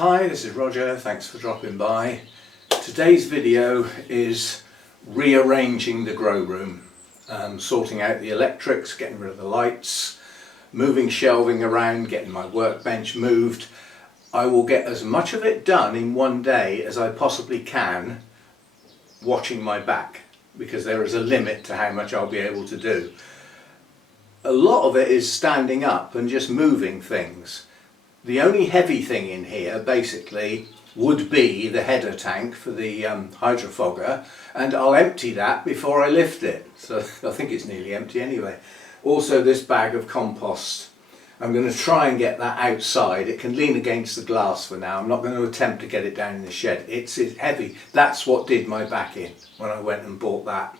Hi, this is Roger, thanks for dropping by. Today's video is rearranging the grow room, sorting out the electrics, getting rid of the lights, moving shelving around, getting my workbench moved. I will get as much of it done in one day as I possibly can watching my back, because there is a limit to how much I'll be able to do. A lot of it is standing up and just moving things. The only heavy thing in here basically would be the header tank for the hydrofogger, and I'll empty that before I lift it. So I think it's nearly empty anyway. Also this bag of compost. I'm going to try and get that outside. It can lean against the glass for now. I'm not going to attempt to get it down in the shed. It's heavy. That's what did my back in when I went and bought that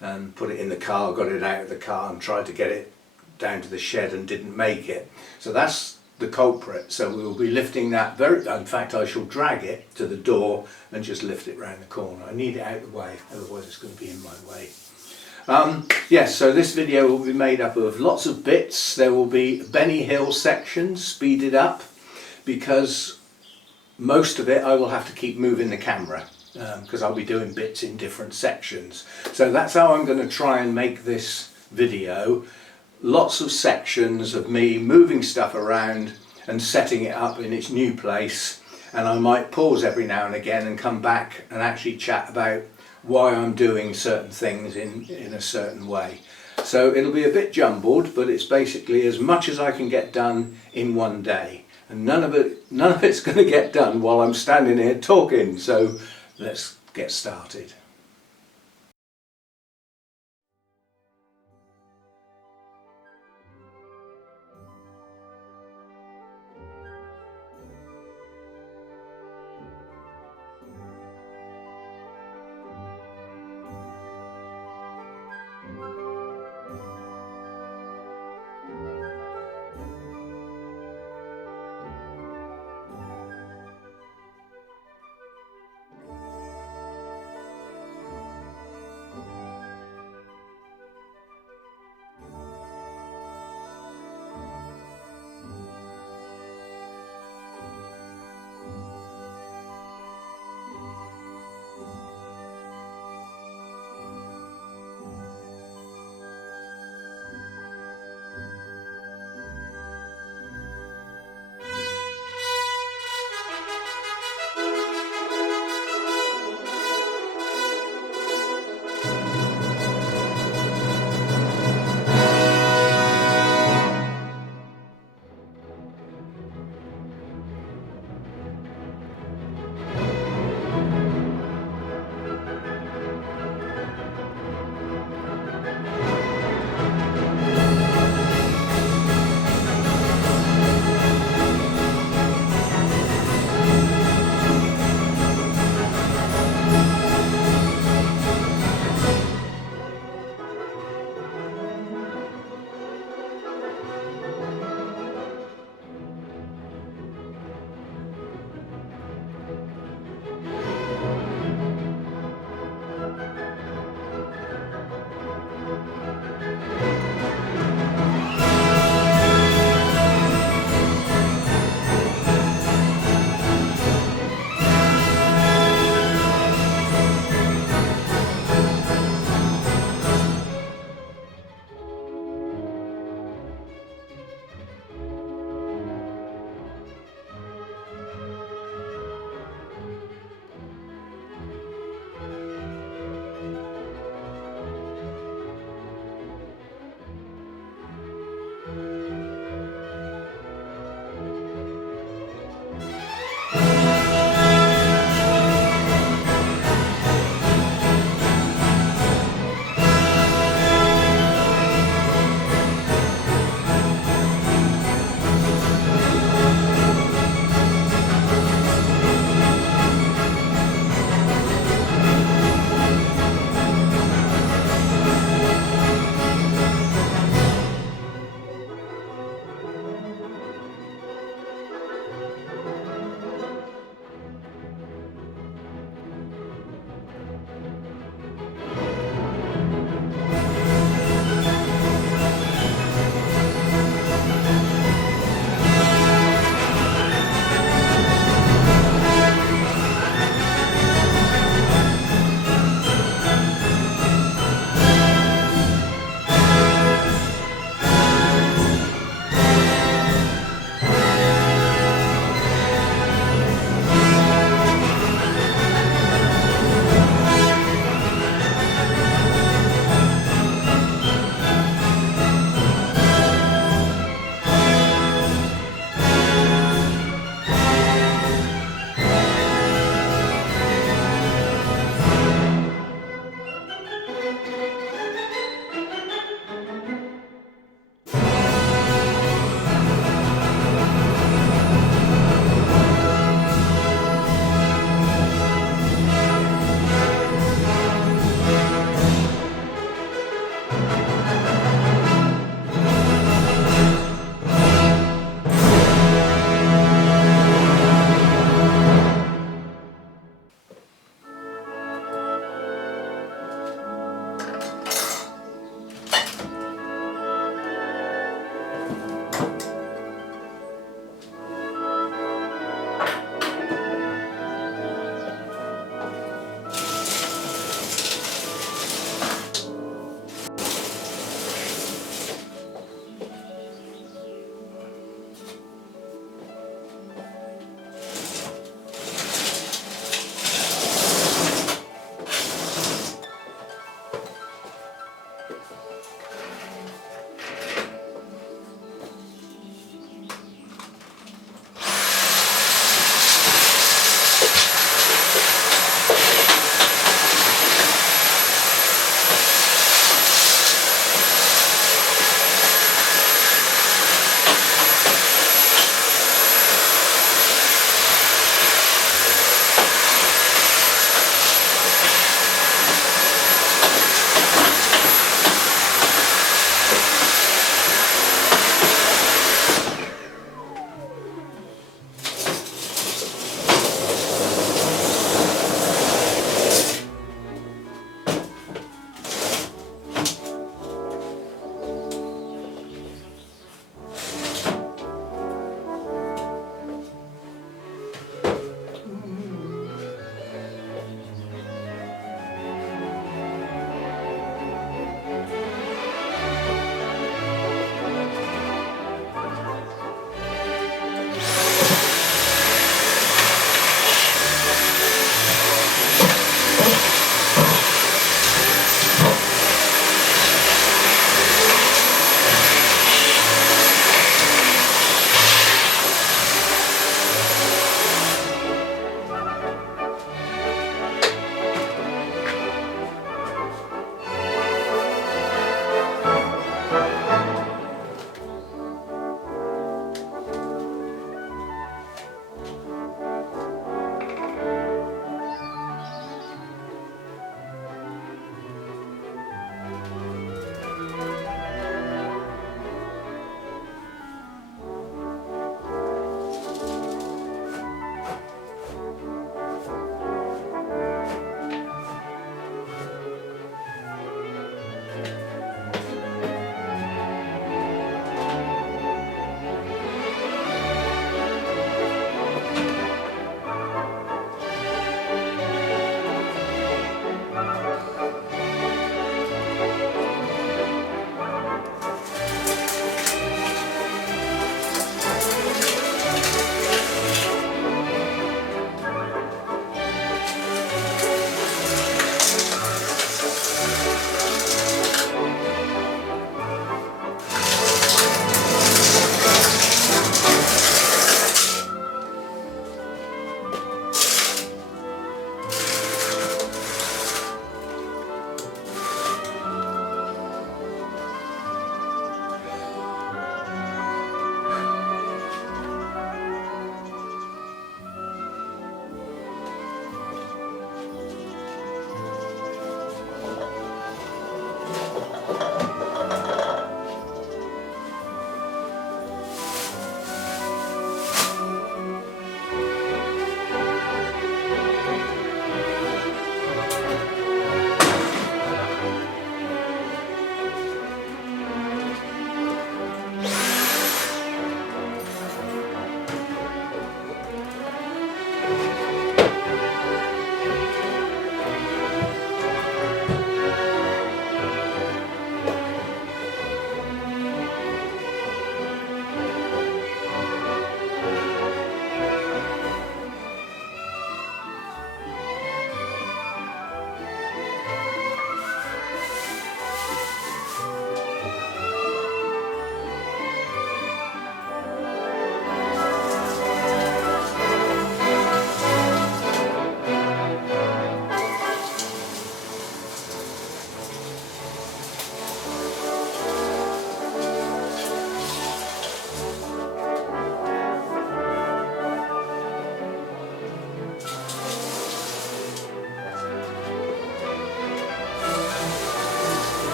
and put it in the car, got it out of the car and tried to get it down to the shed and didn't make it. So that's the culprit. So we will be lifting that in fact I shall drag it to the door and just lift it round the corner. I need it out of the way, otherwise it's going to be in my way. Yes, so this video will be made up of lots of bits. There will be Benny Hill sections speeded up, because most of it I will have to keep moving the camera because I'll be doing bits in different sections. So that's how I'm going to try and make this video. Lots of sections of me moving stuff around and setting it up in its new place, and I might pause every now and again and come back and actually chat about why I'm doing certain things in a certain way. So it'll be a bit jumbled, but it's basically as much as I can get done in one day, and none of it's going to get done while I'm standing here talking. So let's get started.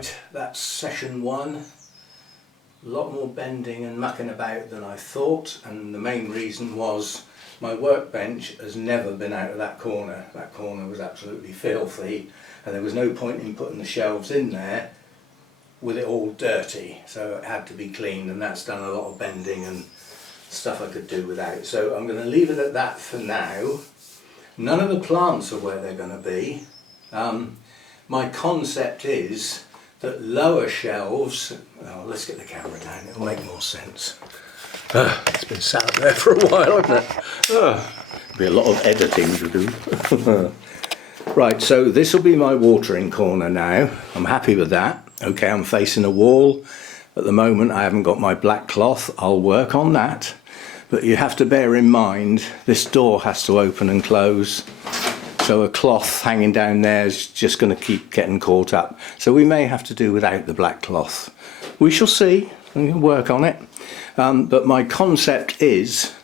Right, that's session one. A lot more bending and mucking about than I thought, and the main reason was my workbench has never been out of that corner. That corner was absolutely filthy, and there was no point in putting the shelves in there with it all dirty, so it had to be cleaned, and that's done a lot of bending and stuff I could do without. So I'm going to leave it at that for now. None of the plants are where they're going to be. My concept is that lower shelves, oh, let's get the camera down, it'll make more sense. It's been sat up there for a while, hasn't it? There'll be a lot of editing to do. Right, so this will be my watering corner now. I'm happy with that. Okay, I'm facing a wall. At the moment I haven't got my black cloth. I'll work on that. But you have to bear in mind this door has to open and close. So a cloth hanging down there is just going to keep getting caught up. So we may have to do without the black cloth. We shall see. We can work on it. But my concept is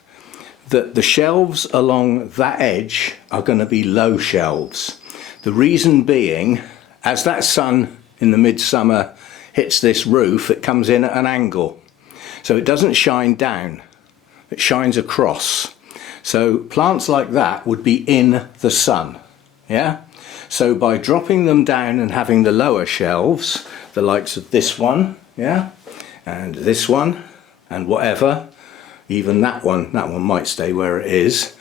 that the shelves along that edge are going to be low shelves. The reason being, as that sun in the midsummer hits this roof, it comes in at an angle. So it doesn't shine down, it shines across. So plants like that would be in the sun, yeah? So by dropping them down and having the lower shelves, the likes of this one, yeah? And this one, and whatever, even that one might stay where it is,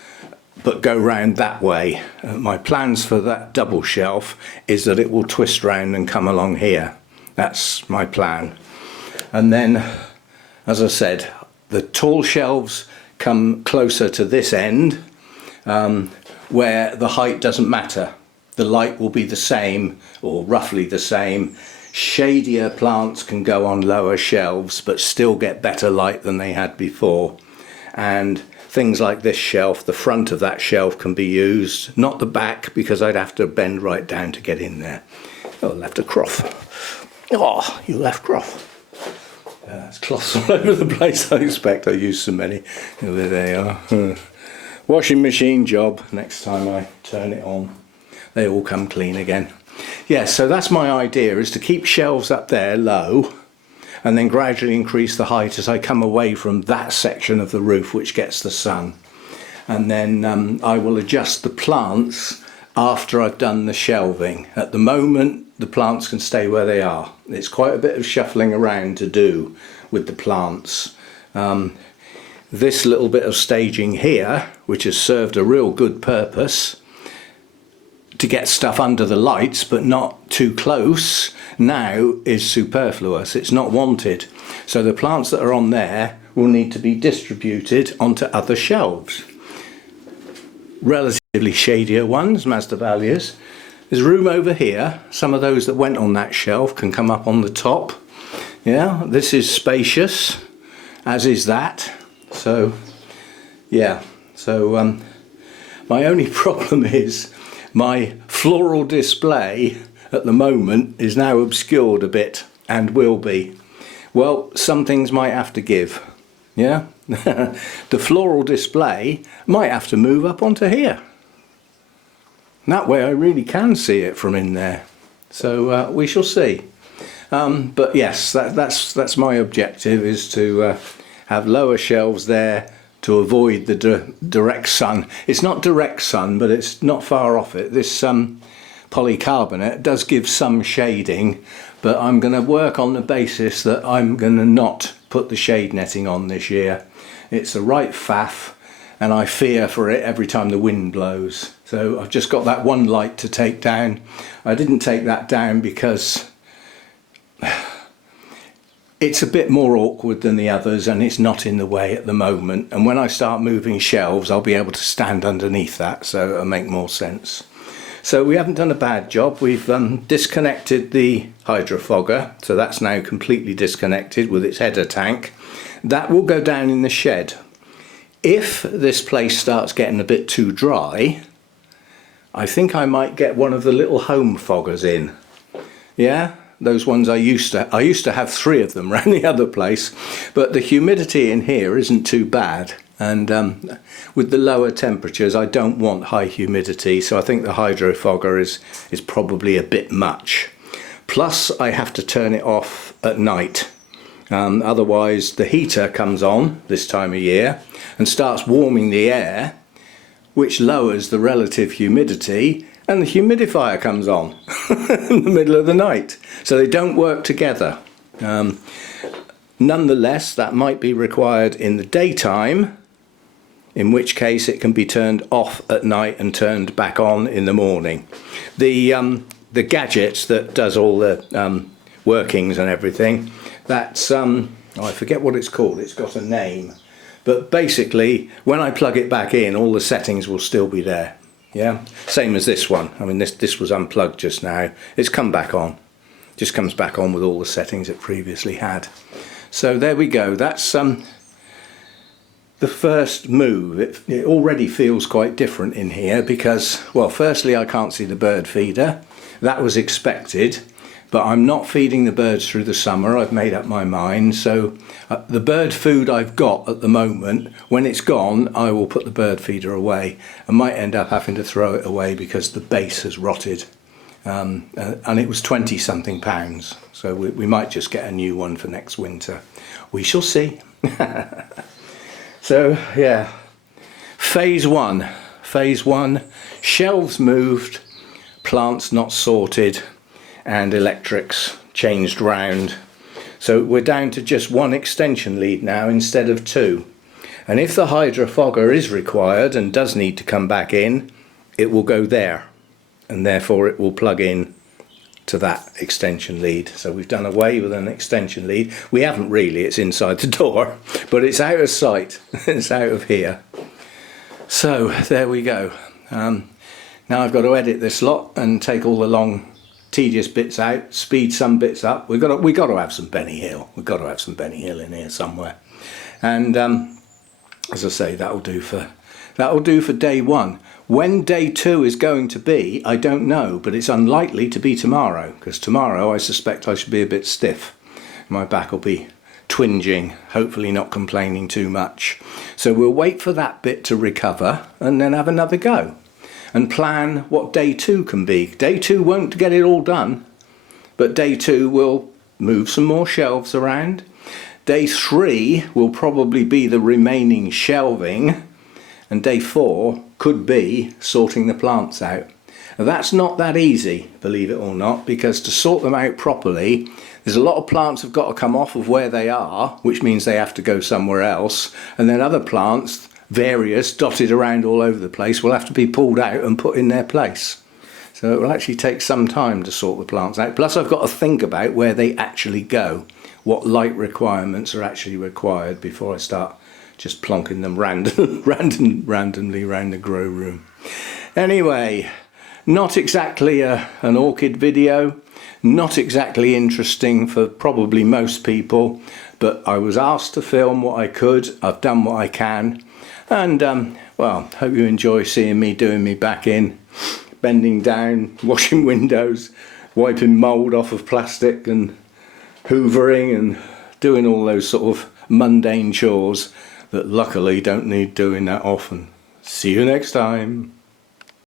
but go round that way. My plans for that double shelf is that it will twist round and come along here. That's my plan. And then, as I said, the tall shelves come closer to this end, where the height doesn't matter. The light will be the same, or roughly the same. Shadier plants can go on lower shelves but still get better light than they had before. And things like this shelf, the front of that shelf can be used, not the back, because I'd have to bend right down to get in there. Oh, I left a cloth. Oh, you left cloth. There's cloths all over the place. I expect I used so many. There they are. Washing machine job next time I turn it on. They all come clean again. Yeah, so that's my idea, is to keep shelves up there low and then gradually increase the height as I come away from that section of the roof which gets the sun. And then I will adjust the plants after I've done the shelving. At the moment the plants can stay where they are. It's quite a bit of shuffling around to do with the plants. This little bit of staging here, which has served a real good purpose to get stuff under the lights but not too close, now is superfluous. It's not wanted. So the plants that are on there will need to be distributed onto other shelves. Relatively shadier ones, Masdevallias. There's room over here. Some of those that went on that shelf can come up on the top. Yeah, this is spacious, as is that. So, yeah. So my only problem is my floral display at the moment is now obscured a bit, and will be. Well, some things might have to give. Yeah, the floral display might have to move up onto here. That way I really can see it from in there. So we shall see. But yes, that's my objective, is to have lower shelves there to avoid the direct sun. It's not direct sun, but it's not far off it. This polycarbonate does give some shading, but I'm going to work on the basis that I'm going to not put the shade netting on this year. It's a right faff, and I fear for it every time the wind blows. So I've just got that one light to take down. I didn't take that down because it's a bit more awkward than the others, and it's not in the way at the moment. And when I start moving shelves, I'll be able to stand underneath that, so it'll make more sense. So we haven't done a bad job. We've disconnected the hydrofogger, so that's now completely disconnected with its header tank. That will go down in the shed. If this place starts getting a bit too dry, I think I might get one of the little home foggers in. Yeah, those ones I used to have 3 of them around the other place, but the humidity in here isn't too bad, and with the lower temperatures I don't want high humidity, so I think the hydrofogger is probably a bit much. plus I have to turn it off at night. Otherwise the heater comes on this time of year and starts warming the air, which lowers the relative humidity, and the humidifier comes on in the middle of the night. So they don't work together. Nonetheless, that might be required in the daytime, in which case it can be turned off at night and turned back on in the morning. The gadgets that does all the workings and everything, that's I forget what it's called, it's got a name, but basically when I plug it back in, all the settings will still be there. Yeah, same as this one. I mean, this was unplugged just now. It's come back on, just comes back on with all the settings it previously had. So there we go. That's the first move. It already feels quite different in here because, well, firstly I can't see the bird feeder. That was expected, but I'm not feeding the birds through the summer. I've made up my mind. So the bird food I've got at the moment, when it's gone, I will put the bird feeder away. I might end up having to throw it away because the base has rotted. And it was 20 something pounds. So we might just get a new one for next winter. We shall see. So yeah, phase one, shelves moved, plants not sorted, and electrics changed round. So we're down to just one extension lead now instead of two. And if the hydrofogger is required and does need to come back in, it will go there, and therefore it will plug in to that extension lead. So we've done away with an extension lead. We haven't really, it's inside the door, but it's out of sight. It's out of here. So there we go. Now I've got to edit this lot and take all the long tedious bits out, speed some bits up. We've got to have some Benny Hill. We've got to have some Benny Hill in here somewhere. And as I say, that'll do for day one. When day two is going to be, I don't know, but it's unlikely to be tomorrow, because tomorrow I suspect I should be a bit stiff. My back will be twinging, hopefully not complaining too much. So we'll wait for that bit to recover and then have another go and plan what day two can be. Day two won't get it all done, but day two will move some more shelves around. Day three will probably be the remaining shelving, and day four could be sorting the plants out. Now, that's not that easy, believe it or not, because to sort them out properly, there's a lot of plants have got to come off of where they are, which means they have to go somewhere else, and then other plants, various, dotted around all over the place, will have to be pulled out and put in their place. So it will actually take some time to sort the plants out. Plus I've got to think about where they actually go, what light requirements are actually required before I start just plonking them randomly around the grow room. Anyway, not exactly an orchid video, not exactly interesting for probably most people, but I was asked to film what I could. I've done what I can, and well, hope you enjoy seeing me doing me back in, bending down, washing windows, wiping mould off of plastic and hoovering and doing all those sort of mundane chores that luckily don't need doing that often. See you next time.